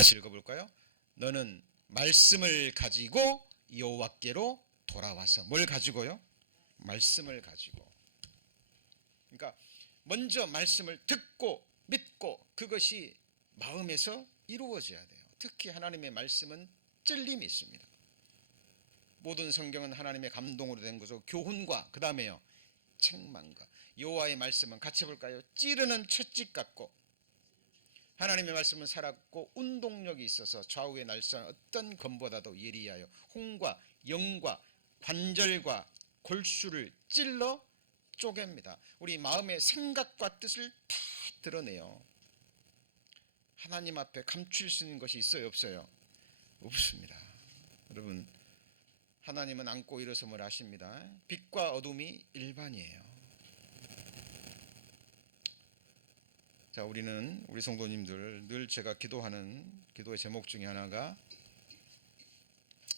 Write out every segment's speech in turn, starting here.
같이 읽어볼까요? 너는 말씀을 가지고 여호와께로 돌아와서 뭘 가지고요? 말씀을 가지고. 그러니까 먼저 말씀을 듣고 믿고 그것이 마음에서 이루어져야 돼요. 특히 하나님의 말씀은 찔림이 있습니다. 모든 성경은 하나님의 감동으로 된 것으로 교훈과 그 다음에요 책망과. 여호와의 말씀은 같이 볼까요? 찌르는 채찍 같고 하나님의 말씀은 살았고 운동력이 있어서 좌우에 날선 어떤 검보다도 예리하여 홍과 영과 관절과 골수를 찔러 쪼갭니다. 우리 마음의 생각과 뜻을 다 드러내요. 하나님 앞에 감출 수 있는 것이 있어요, 없어요? 없습니다. 여러분, 하나님은 앉고 일어섬을 아십니다. 빛과 어둠이 일반이에요. 자, 우리 성도님들 늘 제가 기도하는 기도의 제목 중에 하나가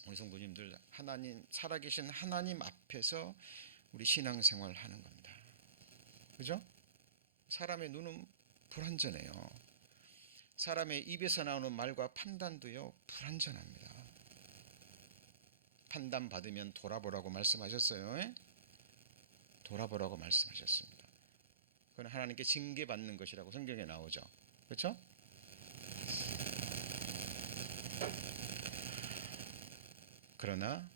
우리 성도님들 하나님 살아계신 하나님 앞에서 우리 신앙생활을 하는 겁니다. 그죠? 사람의 눈은 불완전해요. 사람의 입에서 나오는 말과 판단도요 불완전합니다. 판단 받으면 돌아보라고 말씀하셨어요. 돌아보라고 말씀하셨습니다. 그건 하나님께 징계받는 것이라고 성경에 나오죠. 그렇죠? 그러나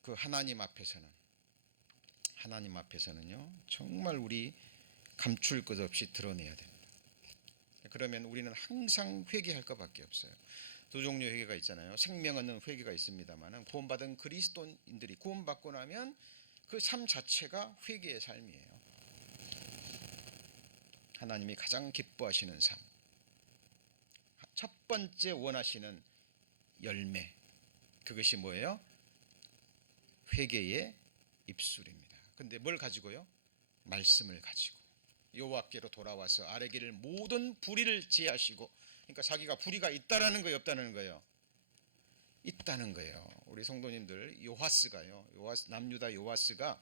그 하나님 앞에서는요 정말 우리 감출 것 없이 드러내야 됩니다. 그러면 우리는 항상 회개할 것밖에 없어요. 두 종류의 회개가 있잖아요. 생명 얻는 회개가 있습니다만 구원받은 그리스도인들이 구원받고 나면 그 삶 자체가 회개의 삶이에요. 하나님이 가장 기뻐하시는 삶, 첫 번째 원하시는 열매, 그것이 뭐예요? 회개의 입술입니다. 그런데 뭘 가지고요? 말씀을 가지고 여호와께로 돌아와서 아뢰기를 모든 불의를 제하시고, 그러니까 자기가 불의가 있다라는 거예요, 없다는 거예요? 있다는 거예요. 우리 성도님들 요하스가요, 남유다 요하스가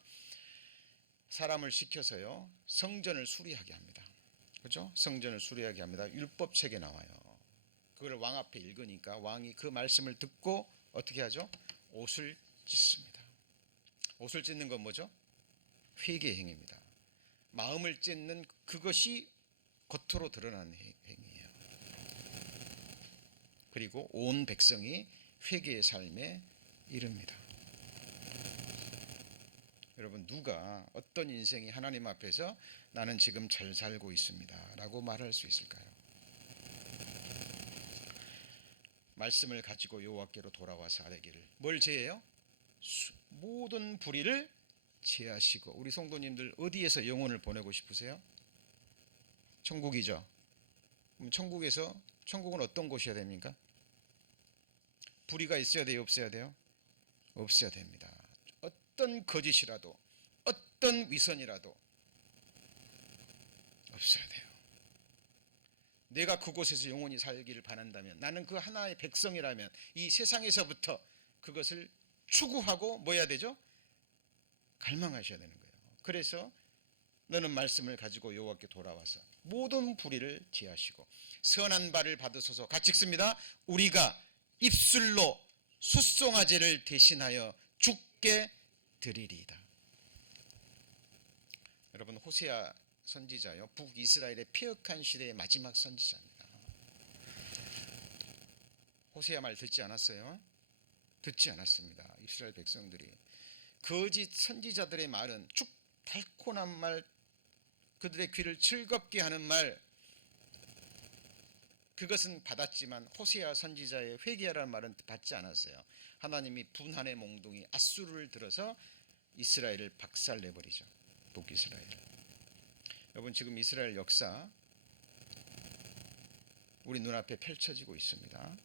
사람을 시켜서요 성전을 수리하게 합니다. 그렇죠? 성전을 수리하게 합니다. 율법책에 나와요. 그걸 왕 앞에 읽으니까 왕이 그 말씀을 듣고 어떻게 하죠? 옷을 찢습니다. 옷을 찢는 건 뭐죠? 회개의 행위입니다. 마음을 찢는 그것이 겉으로 드러나는 행위예요. 그리고 온 백성이 회개의 삶에 이릅니다. 여러분, 누가 어떤 인생이 하나님 앞에서 나는 지금 잘 살고 있습니다 라고 말할 수 있을까요? 말씀을 가지고 여호와께로 돌아와서 아뢰기를 뭘 제해요? 모든 불의를 제하시고. 우리 성도님들 어디에서 영혼을 보내고 싶으세요? 천국이죠. 그럼 천국은 어떤 곳이어야 됩니까? 불의가 있어야 돼요, 없어야 돼요? 없어야 됩니다. 어떤 거짓이라도 어떤 위선이라도 없어야 돼요. 내가 그곳에서 영원히 살기를 바란다면, 나는 그 하나의 백성이라면 이 세상에서부터 그것을 추구하고 뭐 해야 되죠? 갈망하셔야 되는 거예요. 그래서 너는 말씀을 가지고 여호와께 돌아와서 모든 불의를 제하시고 선한 바를 받으소서. 같이 읽습니다. 우리가 입술로 숫송아지를 대신하여 죽게 드리리이다. 여러분, 호세아 선지자요, 북이스라엘의 폐역한 시대의 마지막 선지자입니다. 호세아 말 듣지 않았어요? 듣지 않았습니다. 이스라엘 백성들이 거짓 선지자들의 말은 쭉 달콤한 말, 그들의 귀를 즐겁게 하는 말, 그것은 받았지만 호세아 선지자의 회개하라는 말은 받지 않았어요. 하나님이 분한의 몽둥이 앗수르를 들어서 이스라엘을 박살내버리죠. 북이스라엘. 여러분, 지금 이스라엘 역사 우리 눈앞에 펼쳐지고 있습니다.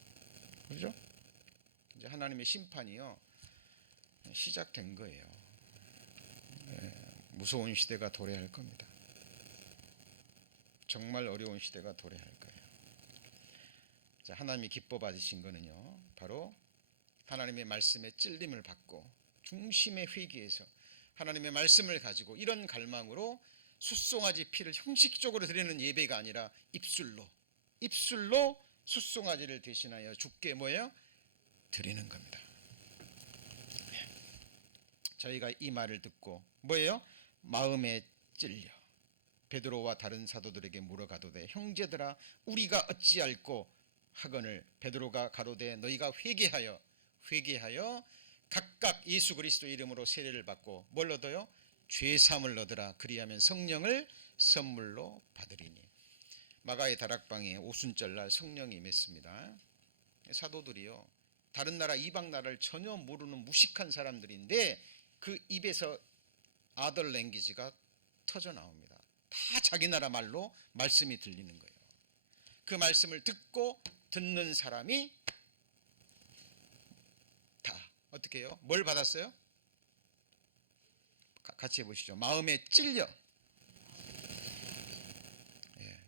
그렇죠? 이제 하나님의 심판이요 시작된 거예요. 무서운 시대가 도래할 겁니다. 정말 어려운 시대가 도래할 거예요. 자, 하나님이 기뻐 받으신 거는요 바로 하나님의 말씀에 찔림을 받고 중심의 회개에서 하나님의 말씀을 가지고 이런 갈망으로 숫송아지 피를 형식적으로 드리는 예배가 아니라 입술로 숫송아지를 대신하여 주께 뭐예요? 드리는 겁니다. 저희가 이 말을 듣고 뭐예요? 마음에 찔려 베드로와 다른 사도들에게 물어가도되 형제들아 우리가 어찌할꼬 하거늘 베드로가 가로되 너희가 회개하여 각각 예수 그리스도 이름으로 세례를 받고 뭘 얻어요? 죄사함을 얻으라. 그리하면 성령을 선물로 받으리니. 마가의 다락방에 오순절날 성령이 임했습니다. 사도들이요 다른 나라 이방 나라를 전혀 모르는 무식한 사람들인데 그 입에서 아들 랭귀지가 터져 나옵니다. 다 자기 나라 말로 말씀이 들리는 거예요. 그 말씀을 듣는 사람이 다 어떻게 해요? 뭘 받았어요? 같이 해보시죠. 마음에 찔려.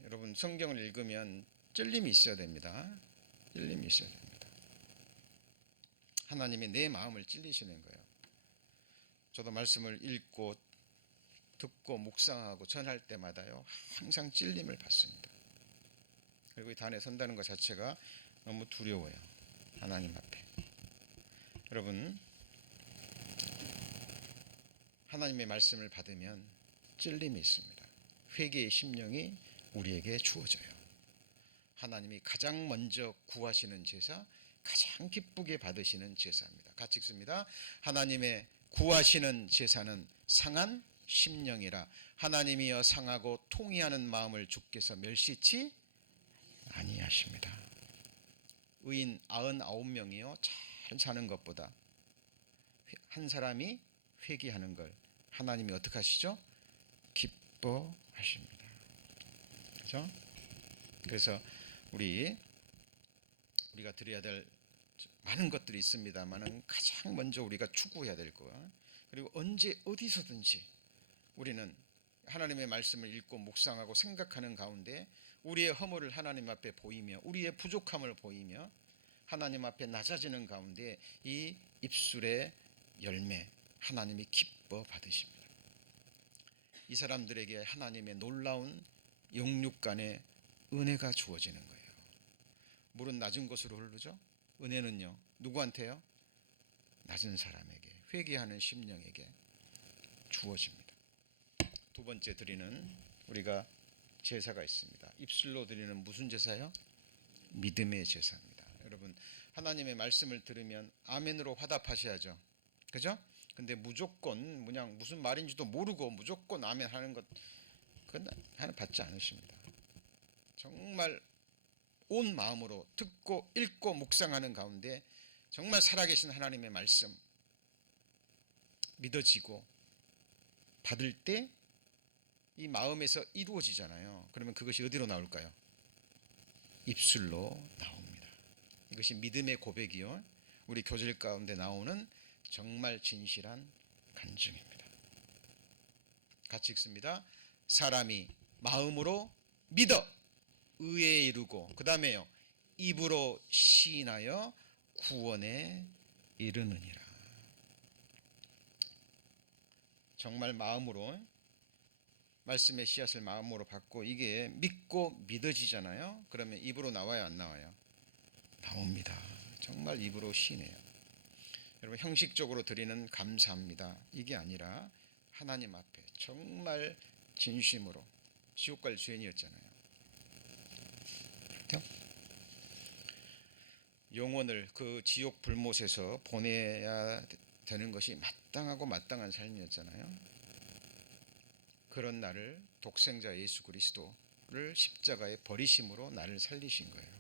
여러분 성경을 읽으면 찔림이 있어야 됩니다. 찔림이 있어야 됩니다. 하나님이 내 마음을 찔리시는 거예요. 저도 말씀을 읽고 듣고 묵상하고 전할 때마다요 항상 찔림을 받습니다. 그리고 이 단에 선다는 것 자체가 너무 두려워요. 하나님 앞에. 여러분 하나님의 말씀을 받으면 찔림이 있습니다. 회개의 심령이 우리에게 주어져요. 하나님이 가장 먼저 구하시는 제사, 가장 기쁘게 받으시는 제사입니다. 같이 읽습니다. 하나님의 구하시는 제사는 상한 심령이라. 하나님이여 상하고 통회하는 마음을 주께서 멸시치 아니하십니다. 의인 99명이요 잘 사는 것보다 한 사람이 회개하는 걸 하나님이 어떻게 하시죠? 기뻐하십니다. 그렇죠? 그래서 우리가 드려야 될 많은 것들이 있습니다만은 가장 먼저 우리가 추구해야 될 거, 그리고 언제 어디서든지 우리는 하나님의 말씀을 읽고 묵상하고 생각하는 가운데 우리의 허물을 하나님 앞에 보이며 우리의 부족함을 보이며 하나님 앞에 낮아지는 가운데 이 입술의 열매 하나님이 기뻐 받으십니다. 이 사람들에게 하나님의 놀라운 영육간의 은혜가 주어지는 거예요. 물은 낮은 곳으로 흐르죠. 은혜는요 누구한테요? 낮은 사람에게, 회개하는 심령에게 주어집니다. 두 번째 드리는 우리가 제사가 있습니다. 입술로 드리는 무슨 제사요? 믿음의 제사입니다. 여러분 하나님의 말씀을 들으면 아멘으로 화답하셔야죠. 그죠? 근데 무조건 그냥 무슨 말인지도 모르고 무조건 아멘 하는 것 그건 하나 받지 않으십니다. 정말 온 마음으로 듣고 읽고 묵상하는 가운데 정말 살아계신 하나님의 말씀 믿어지고 받을 때 이 마음에서 이루어지잖아요. 그러면 그것이 어디로 나올까요? 입술로 나옵니다. 이것이 믿음의 고백이요 우리 교절 가운데 나오는 정말 진실한 간증입니다. 같이 읽습니다. 사람이 마음으로 믿어 의에 이르고 그 다음에요 입으로 시인하여 구원에 이르느니라. 정말 마음으로 말씀의 씨앗을 마음으로 받고 이게 믿고 믿어지잖아요. 그러면 입으로 나와요 안 나와요? 나옵니다. 정말 입으로 시네요. 여러분 형식적으로 드리는 감사합니다 이게 아니라 하나님 앞에 정말 진심으로 지옥 갈 죄인이었잖아요. 그렇죠? 영혼을 그 지옥 불못에서 보내야 되는 것이 마땅하고 마땅한 삶이었잖아요. 그런 나를 독생자 예수 그리스도를 십자가에 버리심으로 나를 살리신 거예요.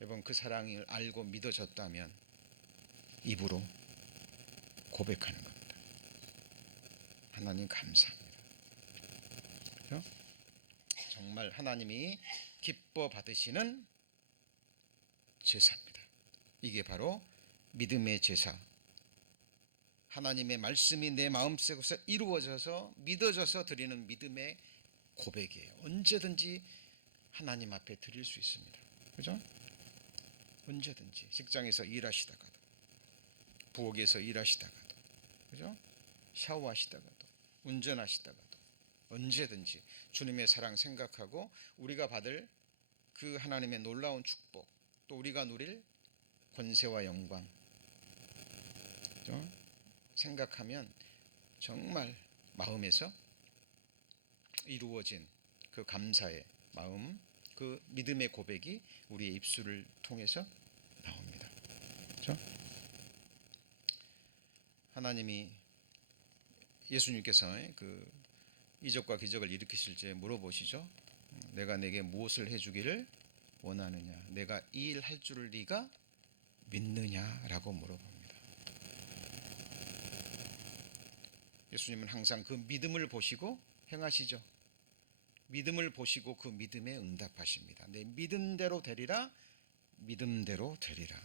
여러분 그 사랑을 알고 믿어졌다면 입으로 고백하는 겁니다. 하나님 감사합니다. 그렇죠? 정말 하나님이 기뻐 받으시는 제사입니다. 이게 바로 믿음의 제사. 하나님의 말씀이 내 마음속에서 이루어져서 믿어져서 드리는 믿음의 고백이에요. 언제든지 하나님 앞에 드릴 수 있습니다. 그죠? 언제든지 직장에서 일하시다가도 부엌에서 일하시다가도 그죠? 샤워하시다가도 운전하시다가도 언제든지 주님의 사랑 생각하고 우리가 받을 그 하나님의 놀라운 축복, 또 우리가 누릴 권세와 영광 생각하면 정말 마음에서 이루어진 그 감사의 마음, 그 믿음의 고백이 우리의 입술을 통해서 나옵니다. 그렇죠? 하나님이 예수님께서 그 이적과 기적을 일으키실 때 물어보시죠. 내가 내게 무엇을 해주기를 원하느냐, 내가 이 일 할 줄을 네가 믿느냐라고 물어봅니다. 예수님은 항상 그 믿음을 보시고 행하시죠. 믿음을 보시고 그 믿음에 응답하십니다. 내 믿음대로 되리라, 믿음대로 되리라.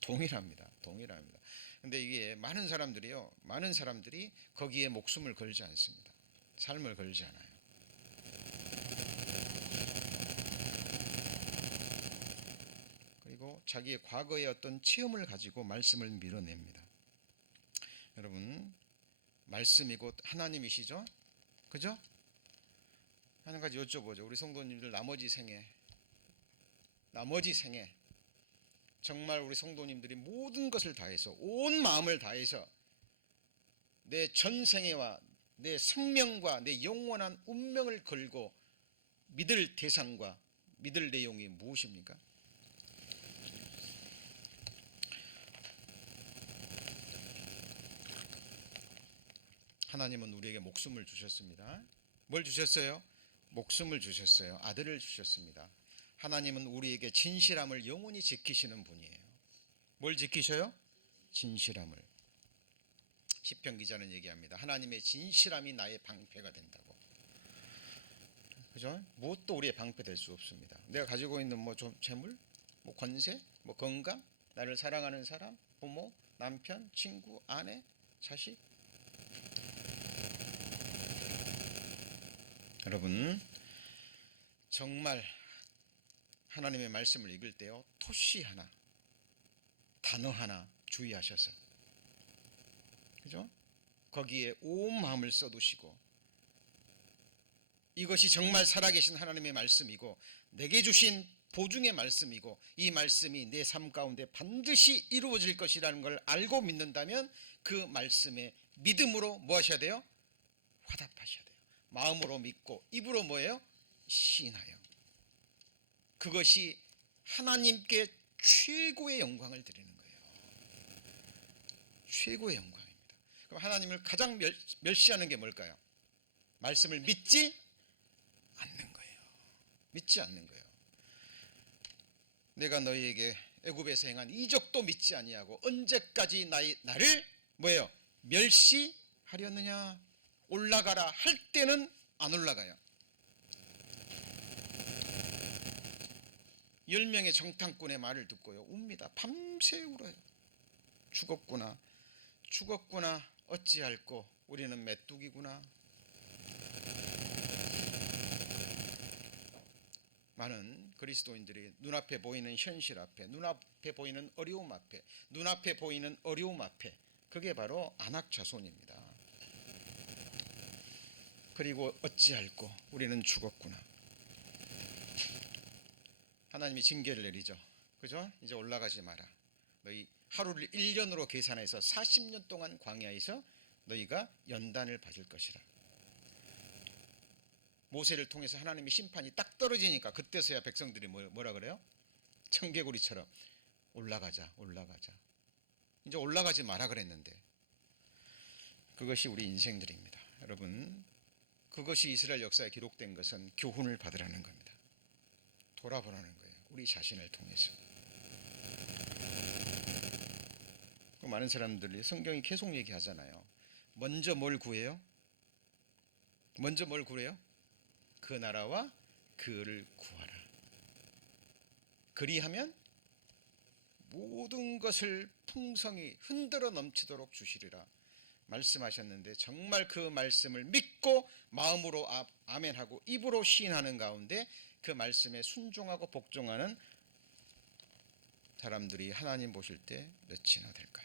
동일합니다. 동일합니다. 근데 이게 많은 사람들이 거기에 목숨을 걸지 않습니다. 삶을 걸지 않아요. 그리고 자기의 과거의 어떤 체험을 가지고 말씀을 밀어냅니다. 여러분, 말씀이 곧 하나님이시죠? 그죠? 한 가지 여쭤보죠. 우리 성도님들 나머지 생에 정말 우리 성도님들이 모든 것을 다해서, 온 마음을 다해서 내 전생애와 내 생명과 내 영원한 운명을 걸고 믿을 대상과 믿을 내용이 무엇입니까? 하나님은 우리에게 목숨을 주셨습니다. 뭘 주셨어요? 목숨을 주셨어요. 아들을 주셨습니다. 하나님은 우리에게 진실함을 영원히 지키시는 분이에요. 뭘 지키셔요? 진실함을. 시편 기자는 얘기합니다. 하나님의 진실함이 나의 방패가 된다고. 그죠? 무엇도 우리의 방패될 수 없습니다. 내가 가지고 있는 좀 재물, 권세, 건강, 나를 사랑하는 사람, 부모, 남편, 친구, 아내, 자식. 여러분, 정말 하나님의 말씀을 읽을 때요, 토시 하나, 단어 하나 주의하셔서, 그죠? 거기에 온 마음을 써두시고, 이것이 정말 살아계신 하나님의 말씀이고 내게 주신 보증의 말씀이고 이 말씀이 내 삶 가운데 반드시 이루어질 것이라는 걸 알고 믿는다면 그 말씀에 믿음으로 뭐 하셔야 돼요? 화답하셔야 돼요. 마음으로 믿고 입으로 뭐예요? 시인하여. 그것이 하나님께 최고의 영광을 드리는 거예요. 최고의 영광입니다. 그럼 하나님을 가장 멸시하는 게 뭘까요? 말씀을 믿지 않는 거예요. 믿지 않는 거예요. 내가 너희에게 애굽에서 행한 이적도 믿지 아니하고 언제까지 나를 뭐예요? 멸시하려느냐? 올라가라 할 때는 안 올라가요. 10명의 정탐꾼의 말을 듣고요, 웁니다. 밤새 울어요. 죽었구나, 죽었구나, 어찌할꼬, 우리는 메뚜기구나. 많은 그리스도인들이 눈앞에 보이는 현실 앞에, 눈앞에 보이는 어려움 앞에, 눈앞에 보이는 어려움 앞에, 그게 바로 안악 자손입니다. 그리고 어찌할꼬, 우리는 죽었구나. 하나님이 징계를 내리죠. 그죠? 이제 올라가지 마라. 너희 하루를 1년으로 계산해서 40년 동안 광야에서 너희가 연단을 받을 것이라. 모세를 통해서 하나님의 심판이 딱 떨어지니까 그때서야 백성들이 뭐라 그래요? 청개구리처럼 올라가자, 올라가자. 이제 올라가지 마라 그랬는데, 그것이 우리 인생들입니다. 여러분, 그것이 이스라엘 역사에 기록된 것은 교훈을 받으라는 겁니다. 돌아보라는 거예요. 우리 자신을 통해서. 많은 사람들이 성경이 계속 얘기하잖아요. 먼저 뭘 구해요? 먼저 뭘 구해요? 그 나라와 그를 구하라. 그리하면 모든 것을 풍성히 흔들어 넘치도록 주시리라 말씀하셨는데, 정말 그 말씀을 믿고 마음으로 아멘하고 입으로 시인하는 가운데 그 말씀에 순종하고 복종하는 사람들이 하나님 보실 때 몇이나 될까요?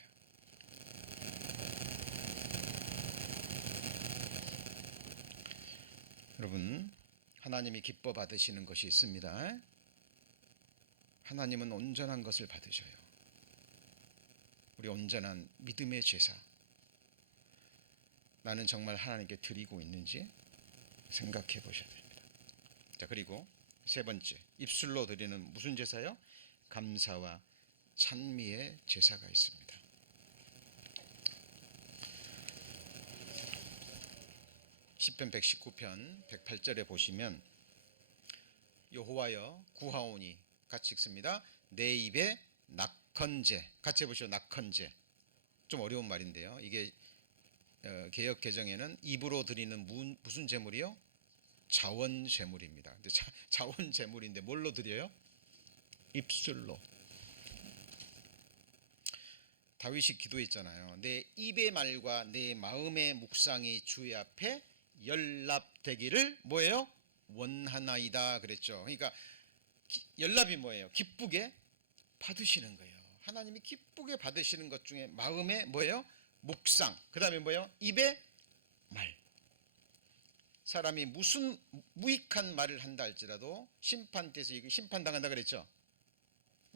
여러분, 하나님이 기뻐 받으시는 것이 있습니다. 하나님은 온전한 것을 받으셔요. 우리 온전한 믿음의 제사, 나는 정말 하나님께 드리고 있는지 생각해 보셔야 됩니다. 자, 그리고 세 번째, 입술로 드리는 무슨 제사요? 감사와 찬미의 제사가 있습니다. 시편 119편 108절에 보시면 여호와여 구하오니, 같이 읽습니다. 내 입에 낙헌제, 같이 해보시죠. 낙헌제. 좀 어려운 말인데요, 이게 개역 개정에는 입으로 드리는 무슨 제물이요? 자원 제물입니다. 근데 자원 제물인데 뭘로 드려요? 입술로. 다윗이 기도했잖아요. 내 입의 말과 내 마음의 묵상이 주의 앞에 연락되기를 뭐예요? 원하나이다 그랬죠. 그러니까 연락이 뭐예요? 기쁘게 받으시는 거예요. 하나님이 기쁘게 받으시는 것 중에 마음의 뭐예요? 묵상. 그 다음에 뭐예요? 입의 말. 사람이 무슨 무익한 말을 한다 할지라도 심판대에서 심판당한다 그랬죠.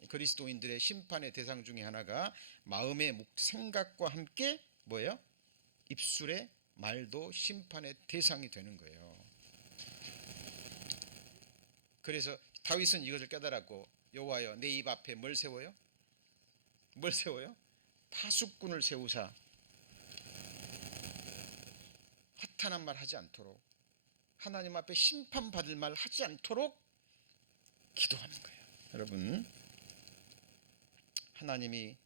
그리스도인들의 심판의 대상 중에 하나가 마음의 생각과 함께 뭐예요? 입술의 말도 심판의 대상이 되는 거예요. 그래서 다윗은 이것을 깨달았고, 여호와여 내 입 앞에 뭘 세워요? 뭘 세워요? 파수꾼을 세우사 허탄한 말 하지 않도록, 하나님 앞에 심판받을 말 하지 않도록 기도하는 거예요. 여러분, 하나님이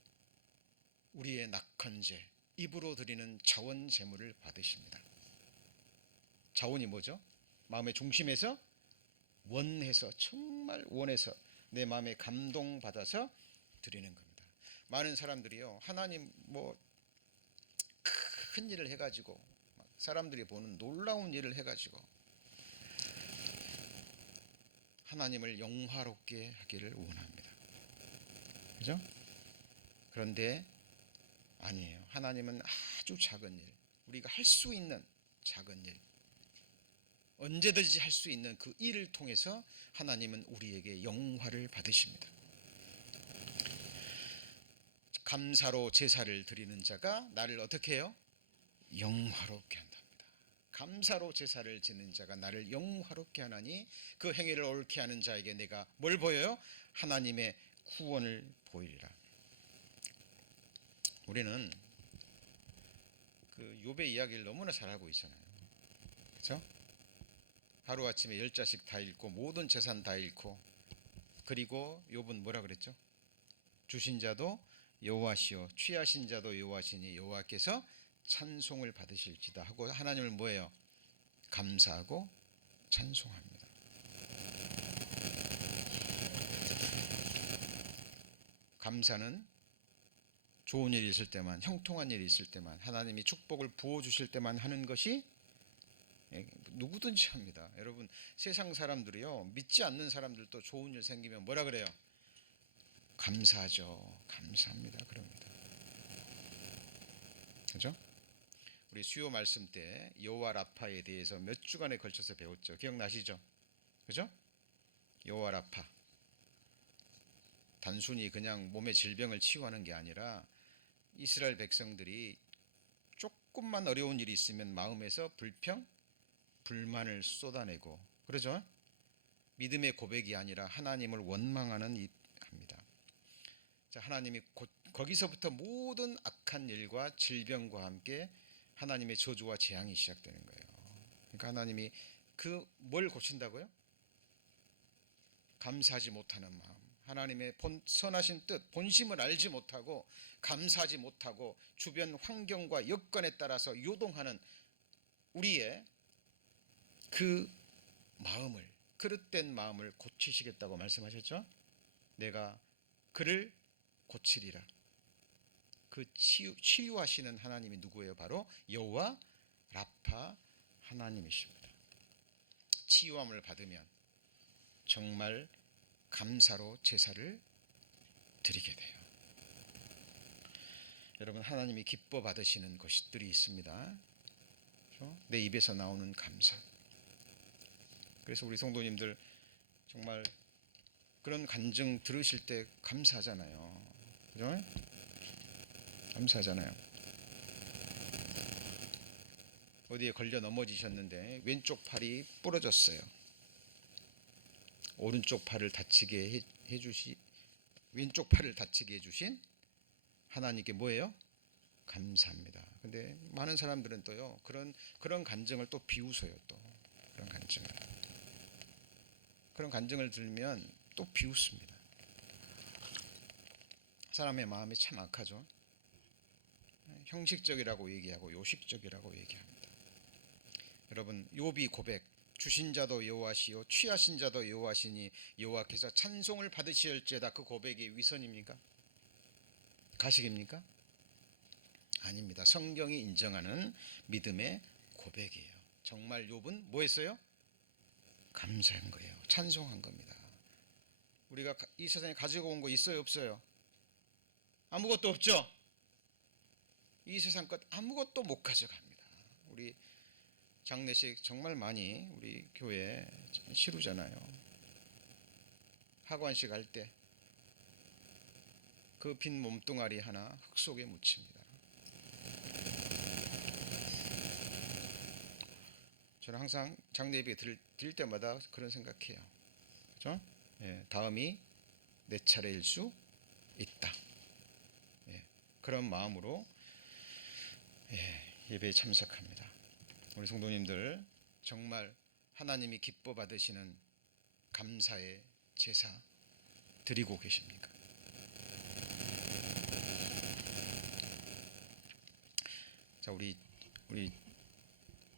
우리의 낙헌제, 입으로 드리는 자원 제물을 받으십니다. 자원이 뭐죠? 마음의 중심에서 원해서, 정말 원해서 내 마음에 감동받아서 드리는 겁니다. 많은 사람들이요, 하나님 큰 일을 해가지고, 사람들이 보는 놀라운 일을 해가지고 하나님을 영화롭게 하기를 원합니다. 그죠? 그런데 아니에요. 하나님은 아주 작은 일, 우리가 할 수 있는 작은 일, 언제든지 할 수 있는 그 일을 통해서 하나님은 우리에게 영화를 받으십니다. 감사로 제사를 드리는 자가 나를 어떻게 해요? 영화롭게 한답니다. 감사로 제사를 지는 자가 나를 영화롭게 하나니 그 행위를 옳게 하는 자에게 내가 뭘 보여요? 하나님의 구원을 보이리라. 우리는 그 욥의 이야기를 너무나 잘 알고 있잖아요. 그렇죠? 하루아침에 10자씩 다 잃고 모든 재산 다 잃고, 그리고 욥은 뭐라 그랬죠? 주신 자도 여호와시요 취하신 자도 여호와시니 여호와께서 찬송을 받으실지다 하고 하나님을 뭐예요? 감사하고 찬송합니다. 감사는 좋은 일이 있을 때만, 형통한 일이 있을 때만, 하나님이 축복을 부어주실 때만 하는 것이 누구든지 합니다. 여러분, 세상 사람들이요, 믿지 않는 사람들도 좋은 일 생기면 뭐라 그래요? 감사하죠. 감사합니다. 그럽니다. 그죠? 우리 수요 말씀 때 여호와 라파에 대해서 몇 주간에 걸쳐서 배웠죠. 기억나시죠? 그죠? 여호와 라파, 단순히 그냥 몸의 질병을 치유하는 게 아니라 이스라엘 백성들이 조금만 어려운 일이 있으면 마음에서 불만을 쏟아내고, 그러죠? 믿음의 고백이 아니라 하나님을 원망하는 합니다. 자, 하나님이 거기서부터 모든 악한 일과 질병과 함께 하나님의 저주와 재앙이 시작되는 거예요. 그러니까 하나님이 뭘 고친다고요? 감사하지 못하는 마음, 하나님의 선하신 뜻, 본심을 알지 못하고 감사하지 못하고 주변 환경과 여건에 따라서 요동하는 우리의 그 마음을, 그릇된 마음을 고치시겠다고 말씀하셨죠? 내가 그를 고치리라. 그 치유하시는 하나님이 누구예요? 바로 여호와 라파 하나님이십니다. 치유함을 받으면 정말 감사로 제사를 드리게 돼요. 여러분, 하나님이 기뻐 받으시는 것들이 있습니다. 그렇죠? 내 입에서 나오는 감사. 그래서 우리 성도님들 정말 그런 간증 들으실 때 감사하잖아요. 그죠? 감사하잖아요. 어디에 걸려 넘어지셨는데 왼쪽 팔이 부러졌어요. 오른쪽 팔을 다치게 해주시 왼쪽 팔을 다치게 해주신 하나님께 뭐예요? 감사합니다. 근데 많은 사람들은 또요 그런 간증을 또 비웃어요. 또 그런 간증을 들으면 또 비웃습니다. 사람의 마음이 참 악하죠. 형식적이라고 얘기하고 요식적이라고 얘기합니다. 여러분 욥이 고백, 주신 자도 여호와시요 취하신 자도 여호와시니 여호와께서 찬송을 받으시을지어다. 그 고백이 위선입니까? 가식입니까? 아닙니다. 성경이 인정하는 믿음의 고백이에요. 정말 욥은 뭐 했어요? 감사한 거예요. 찬송한 겁니다. 우리가 이 세상에 가지고 온 거 있어요, 없어요? 아무것도 없죠? 이 세상 것 아무것도 못 가져갑니다. 우리 장례식 정말 많이 우리 교회 치르잖아요. 하관식 할 때 그 빈 몸뚱아리 하나 흙 속에 묻힙니다. 저는 항상 장례 예배 드릴 때마다 그런 생각해요. 그죠? 예, 다음이 내 차례일 수 있다. 예, 그런 마음으로 예배에 참석합니다. 우리 성도님들 정말 하나님이 기뻐 받으시는 감사의 제사 드리고 계십니까? 자, 우리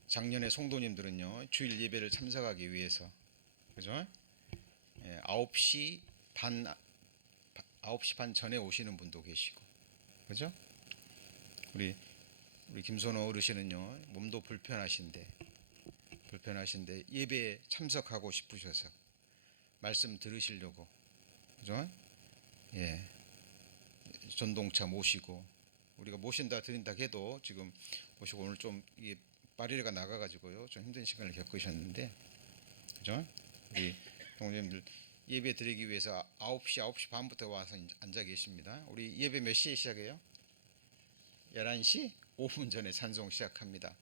작년에 성도님들은요 주일 예배를 참석하기 위해서 그죠? 9시 반 전에 오시는 분도 계시고 그죠? 우리 김선호 어르신은요 몸도 불편하신데 예배에 참석하고 싶으셔서 말씀 들으시려고 그죠? 예, 전동차 모시고 우리가 모신다 드린다 해도 지금 모시고 오늘 좀 이게 파리가 나가가지고요 좀 힘든 시간을 겪으셨는데 그죠? 우리 동료님들 예배 드리기 위해서 9시 반부터 와서 앉아 계십니다. 우리 예배 몇 시에 시작해요? 11시 5분 전에 찬송 시작합니다.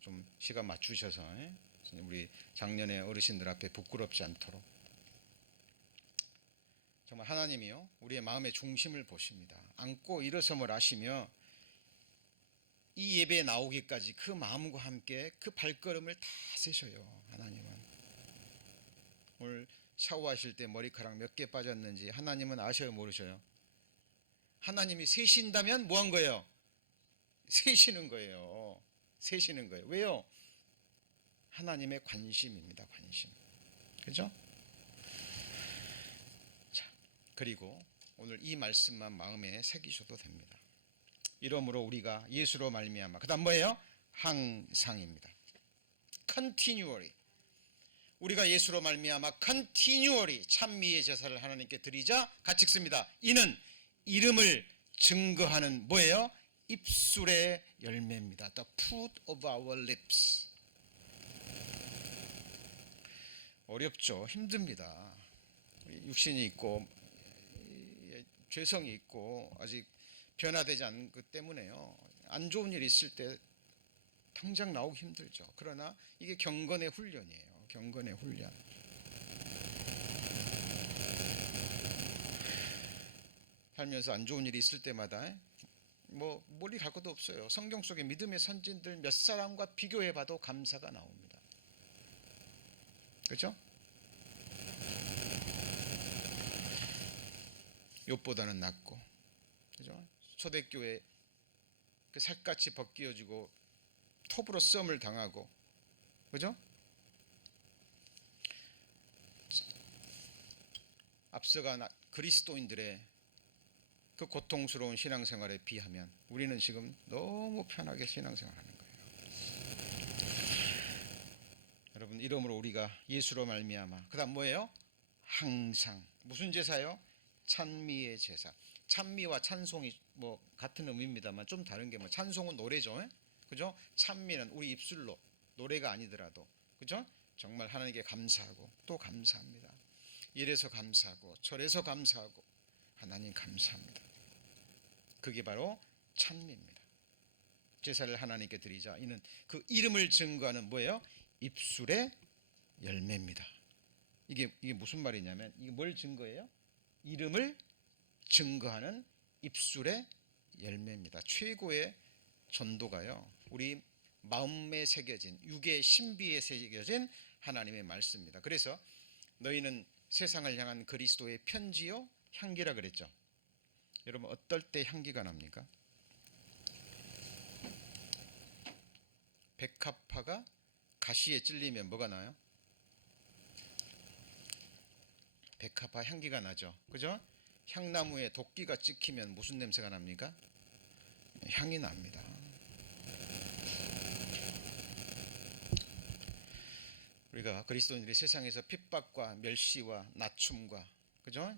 좀 시간 맞추셔서 우리 작년에 어르신들 앞에 부끄럽지 않도록 정말 하나님이요 우리의 마음의 중심을 보십니다. 앉고 일어섬을 하시며 이 예배에 나오기까지 그 마음과 함께 그 발걸음을 다 세셔요. 하나님은 오늘 샤워하실 때 머리카락 몇 개 빠졌는지 하나님은 아셔요, 모르셔요? 하나님이 세신다면 뭐 한 거예요? 세시는 거예요. 왜요? 하나님의 관심입니다. 관심. 그죠? 자, 그리고 오늘 이 말씀만 마음에 새기셔도 됩니다. 이러므로 우리가 예수로 말미암아 그다음 뭐예요? 항상입니다. continually 우리가 예수로 말미암아 continually 찬미의 제사를 하나님께 드리자 같이 읽습니다. 이는 이름을 증거하는 뭐예요? 입술의 열매입니다. The fruit of our lips. 어렵죠. 힘듭니다. 육신이 있고 죄성이 있고 아직 변화되지 않은 것 때문에요. 안 좋은 일 있을 때 당장 나오기 힘들죠. 그러나 이게 경건의 훈련이에요. 경건의 훈련. 살면서 안 좋은 일이 있을 때마다 뭐 멀리 갈 것도 없어요. 성경 속의 믿음의 선진들 몇 사람과 비교해봐도 감사가 나옵니다. 그렇죠? 욥보다는 낫고, 그죠? 초대교회 그 살갗이 벗겨지고 톱으로 썸을 당하고, 그죠? 앞서간 그리스도인들의 그 고통스러운 신앙생활에 비하면 우리는 지금 너무 편하게 신앙생활하는 거예요. 여러분 이러므로 우리가 예수로 말미암아 그다음 뭐예요? 항상 무슨 제사요? 찬미의 제사. 찬미와 찬송이 뭐 같은 의미입니다만 좀 다른 게 뭐 찬송은 노래죠, 그죠? 찬미는 우리 입술로 노래가 아니더라도 그죠? 정말 하나님께 감사하고 또 감사합니다. 이래서 감사하고 저래서 감사하고 하나님 감사합니다. 그게 바로 찬미입니다. 제사를 하나님께 드리자. 이는 그 이름을 증거하는 뭐예요? 입술의 열매입니다. 이게 무슨 말이냐면 이게 뭘 증거해요? 이름을 증거하는 입술의 열매입니다. 최고의 전도가요, 우리 마음에 새겨진, 육의 신비에 새겨진 하나님의 말씀입니다. 그래서 너희는 세상을 향한 그리스도의 편지요 향기라 그랬죠. 여러분, 어떨 때 향기가 납니까? 백합화가 가시에 찔리면 뭐가 나요? 백합화 향기가 나죠. 그죠? 향나무에 도끼가 찍히면 무슨 냄새가 납니까? 향이 납니다. 우리가 그리스도인들이 세상에서 핍박과 멸시와 낮춤과, 그죠?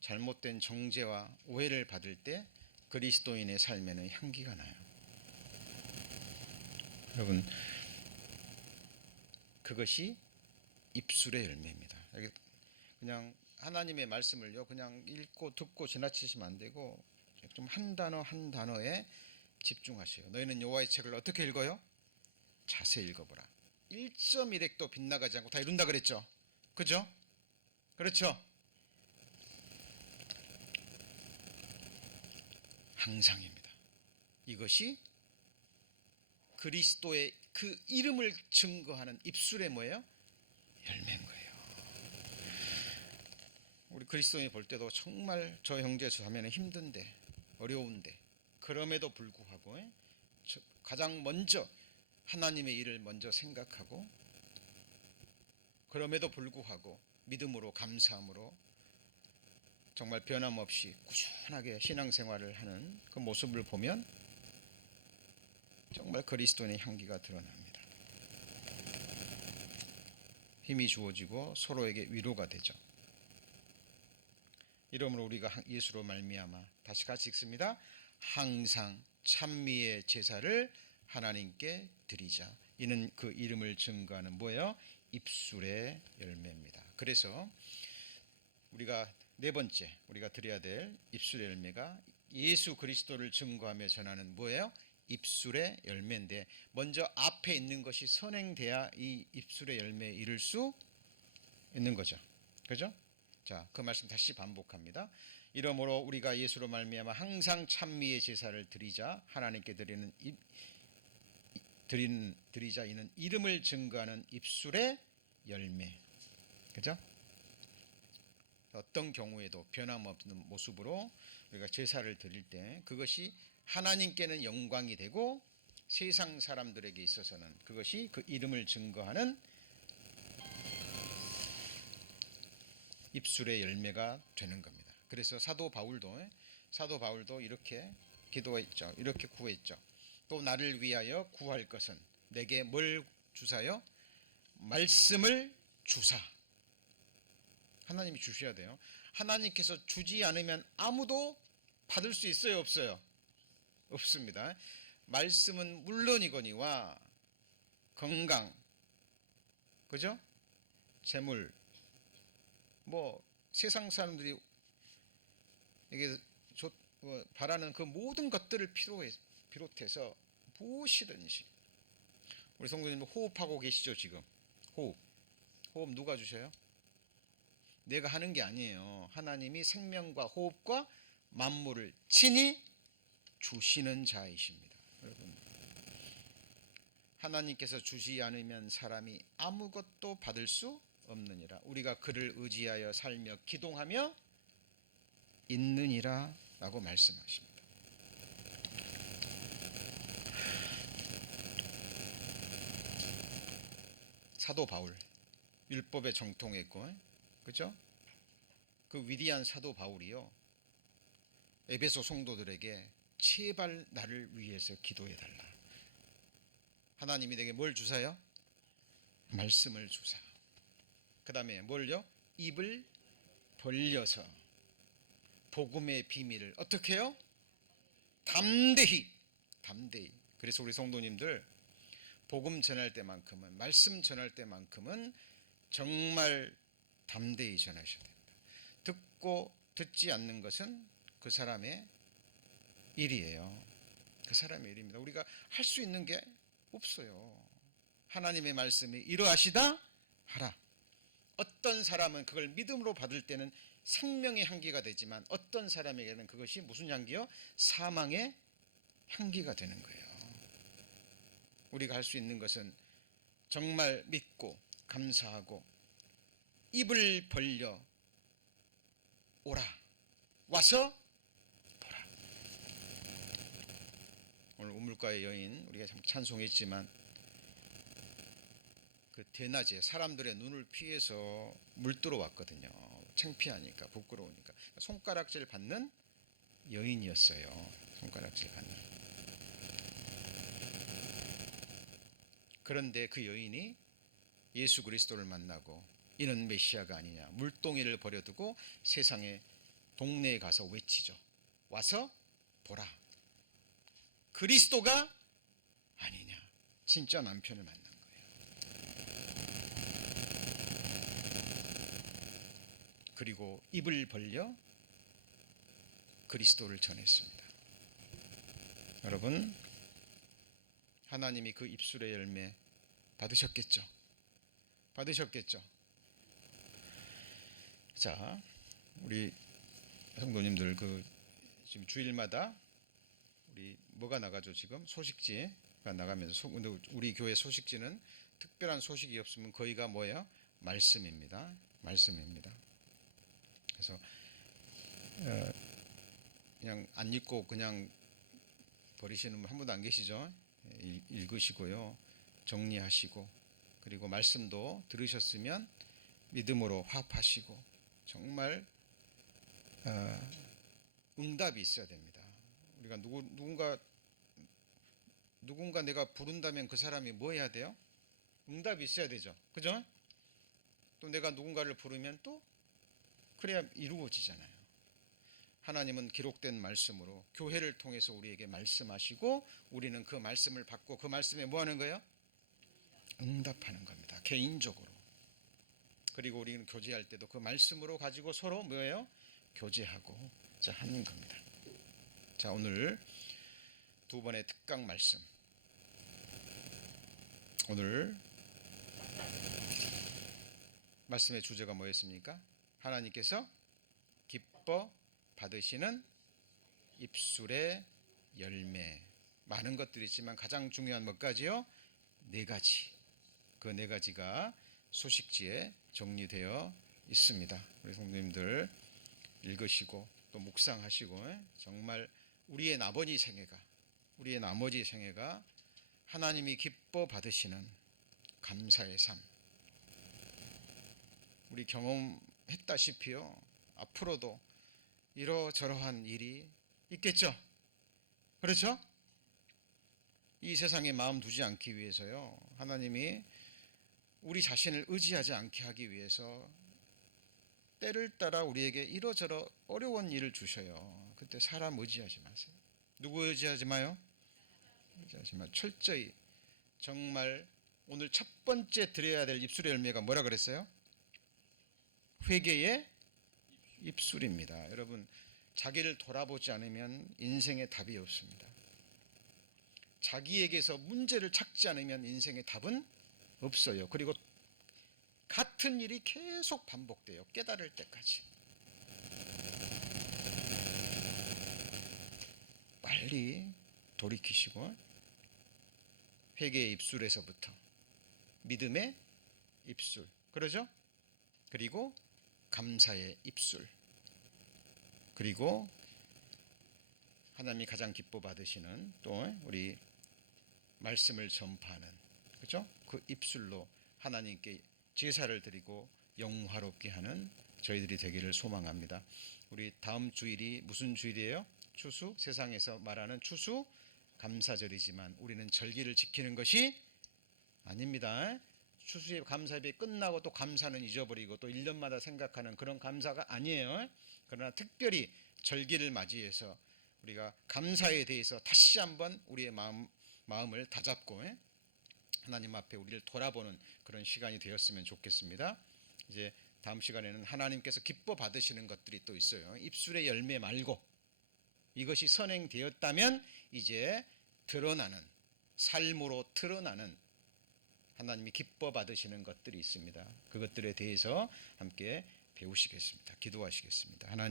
잘못된 정죄와 오해를 받을 때 그리스도인의 삶에는 향기가 나요. 여러분, 그것이 입술의 열매입니다. 그냥 하나님의 말씀을요 그냥 읽고 듣고 지나치시면 안 되고 좀 한 단어 한 단어에 집중하세요. 너희는 여호와의 책을 어떻게 읽어요? 자세히 읽어보라. 1.1핵도 빗나가지 않고 다 이룬다 그랬죠. 그죠? 그렇죠? 항상입니다. 이것이 그리스도의 그 이름을 증거하는 입술의 뭐예요? 열매인 거예요. 우리 그리스도인이 볼 때도 정말 저 형제 저 자매는 힘든데 어려운데 그럼에도 불구하고 가장 먼저 하나님의 일을 먼저 생각하고 그럼에도 불구하고 믿음으로 감사함으로 정말 변함없이 꾸준하게 신앙생활을 하는 그 모습을 보면 정말 그리스도인의 향기가 드러납니다. 힘이 주어지고 서로에게 위로가 되죠. 이러므로 우리가 예수로 말미암아 다시 같이 읽습니다. 항상 찬미의 제사를 하나님께 드리자. 이는 그 이름을 증거하는 뭐예요? 입술의 열매입니다. 그래서 우리가 네 번째 우리가 드려야 될 입술의 열매가 예수 그리스도를 증거하며 전하는 뭐예요? 입술의 열매인데 먼저 앞에 있는 것이 선행돼야 이 입술의 열매에 이를 수 있는 거죠. 그죠? 자, 그 말씀 다시 반복합니다. 이러므로 우리가 예수로 말미암아 항상 찬미의 제사를 드리자. 하나님께 드리자. 이는 이름을 증거하는 입술의 열매. 그죠? 어떤 경우에도 변함없는 모습으로 우리가 제사를 드릴 때 그것이 하나님께는 영광이 되고 세상 사람들에게 있어서는 그것이 그 이름을 증거하는 입술의 열매가 되는 겁니다. 그래서 사도 바울도 이렇게 기도했죠. 이렇게 구했죠. 또 나를 위하여 구할 것은 내게 뭘 주사요? 말씀을 주사. 하나님이 주셔야 돼요. 하나님께서 주지 않으면 아무도 받을 수 있어요, 없어요? 없습니다. 말씀은 물론이거니와 건강, 그죠? 재물, 뭐 세상 사람들이 이게 바라는 그 모든 것들을 비롯해서 무엇이든지 우리 성도님 호흡하고 계시죠 지금? 호흡 누가 주셔요? 내가 하는 게 아니에요. 하나님이 생명과 호흡과 만물을 친히 주시는 자이십니다. 여러분, 하나님께서 주지 않으면 사람이 아무것도 받을 수 없느니라. 우리가 그를 의지하여 살며 기동하며 있느니라 라고 말씀하십니다. 사도 바울 율법에 정통했고, 그죠? 그 위대한 사도 바울이요 에베소 성도들에게 제발 나를 위해서 기도해 달라. 하나님이 내게 뭘 주사요? 말씀을 주사. 그 다음에 뭘요? 입을 벌려서 복음의 비밀을 어떻게 해요? 담대히. 그래서 우리 성도님들 복음 전할 때만큼은, 말씀 전할 때만큼은 정말 담대히 전하셔야 됩니다. 듣고 듣지 않는 것은 그 사람의 일이에요. 그 사람의 일입니다. 우리가 할 수 있는 게 없어요. 하나님의 말씀이 이러하시다 하라. 어떤 사람은 그걸 믿음으로 받을 때는 생명의 향기가 되지만 어떤 사람에게는 그것이 무슨 향기요? 사망의 향기가 되는 거예요. 우리가 할 수 있는 것은 정말 믿고 감사하고 입을 벌려 오라. 와서 보라. 오늘 우물가의 여인 우리가 참 찬송했지만 그 대낮에 사람들의 눈을 피해서 물 들어왔거든요. 창피하니까 부끄러우니까 손가락질 받는 여인이었어요. 손가락질 받는. 그런데 그 여인이 예수 그리스도를 만나고 이는 메시아가 아니냐, 물동이를 버려두고 세상의 동네에 가서 외치죠. 와서 보라. 그리스도가 아니냐. 진짜 남편을 만난 거예요. 그리고 입을 벌려 그리스도를 전했습니다. 여러분, 하나님이 그 입술의 열매 받으셨겠죠? 받으셨겠죠? 자, 우리 성도님들 지금 주일마다 우리 뭐가 나가죠? 지금 소식지가 나가면서 근데 우리 교회 소식지는 특별한 소식이 없으면 거의가 뭐예요? 말씀입니다. 말씀입니다. 그래서 그냥 안 읽고 그냥 버리시는 분 한 분도 안 계시죠? 읽으시고요, 정리하시고, 그리고 말씀도 들으셨으면 믿음으로 화합하시고, 정말 응답이 있어야 됩니다. 우리가 누군가 내가 부른다면 그 사람이 뭐 해야 돼요? 응답이 있어야 되죠. 그죠? 또 내가 누군가를 부르면 또 그래야 이루어지잖아요. 하나님은 기록된 말씀으로 교회를 통해서 우리에게 말씀하시고 우리는 그 말씀을 받고 그 말씀에 뭐 하는 거예요? 응답하는 겁니다. 개인적으로. 그리고 우리는 교제할 때도 그 말씀으로 가지고 서로 뭐예요? 교제하고 하는 겁니다. 자, 오늘 두 번의 특강 말씀. 오늘 말씀의 주제가 뭐였습니까? 하나님께서 기뻐 받으시는 입술의 열매. 많은 것들이 있지만 가장 중요한 몇 가지요? 네 가지. 그 네 가지가 소식지에 정리되어 있습니다. 우리 성도님들 읽으시고 또 묵상하시고 정말 우리의 나머지 생애가 하나님이 기뻐 받으시는 감사의 삶. 우리 경험했다시피요, 앞으로도 이러저러한 일이 있겠죠. 그렇죠? 이 세상에 마음 두지 않기 위해서요, 하나님이 우리 자신을 의지하지 않게 하기 위해서 때를 따라 우리에게 이러저러 어려운 일을 주셔요. 그때 사람 의지하지 마세요. 누구 의지하지 마요? 의지하지 마. 철저히 정말 오늘 첫 번째 드려야 될 입술의 열매가 뭐라 그랬어요? 회개의 입술입니다. 여러분, 자기를 돌아보지 않으면 인생의 답이 없습니다. 자기에게서 문제를 찾지 않으면 인생의 답은 없어요. 그리고 같은 일이 계속 반복돼요. 깨달을 때까지. 빨리 돌이키시고 회개의 입술에서부터 믿음의 입술, 그러죠? 그리고 감사의 입술, 그리고 하나님이 가장 기뻐 받으시는 또 우리 말씀을 전파하는, 그죠? 그 입술로 하나님께 제사를 드리고 영화롭게 하는 저희들이 되기를 소망합니다. 우리 다음 주일이 무슨 주일이에요? 추수, 세상에서 말하는 추수 감사절이지만 우리는 절기를 지키는 것이 아닙니다. 추수의 감사예배 끝나고 또 감사는 잊어버리고 또 1년마다 생각하는 그런 감사가 아니에요. 그러나 특별히 절기를 맞이해서 우리가 감사에 대해서 다시 한번 우리의 마음을 다잡고 하나님 앞에 우리를 돌아보는 그런 시간이 되었으면 좋겠습니다. 이제 다음 시간에는 하나님께서 기뻐 받으시는 것들이 또 있어요. 입술의 열매 말고 이것이 선행되었다면 이제 드러나는, 삶으로 드러나는 하나님이 기뻐 받으시는 것들이 있습니다. 그것들에 대해서 함께 배우시겠습니다. 기도하시겠습니다. 하나님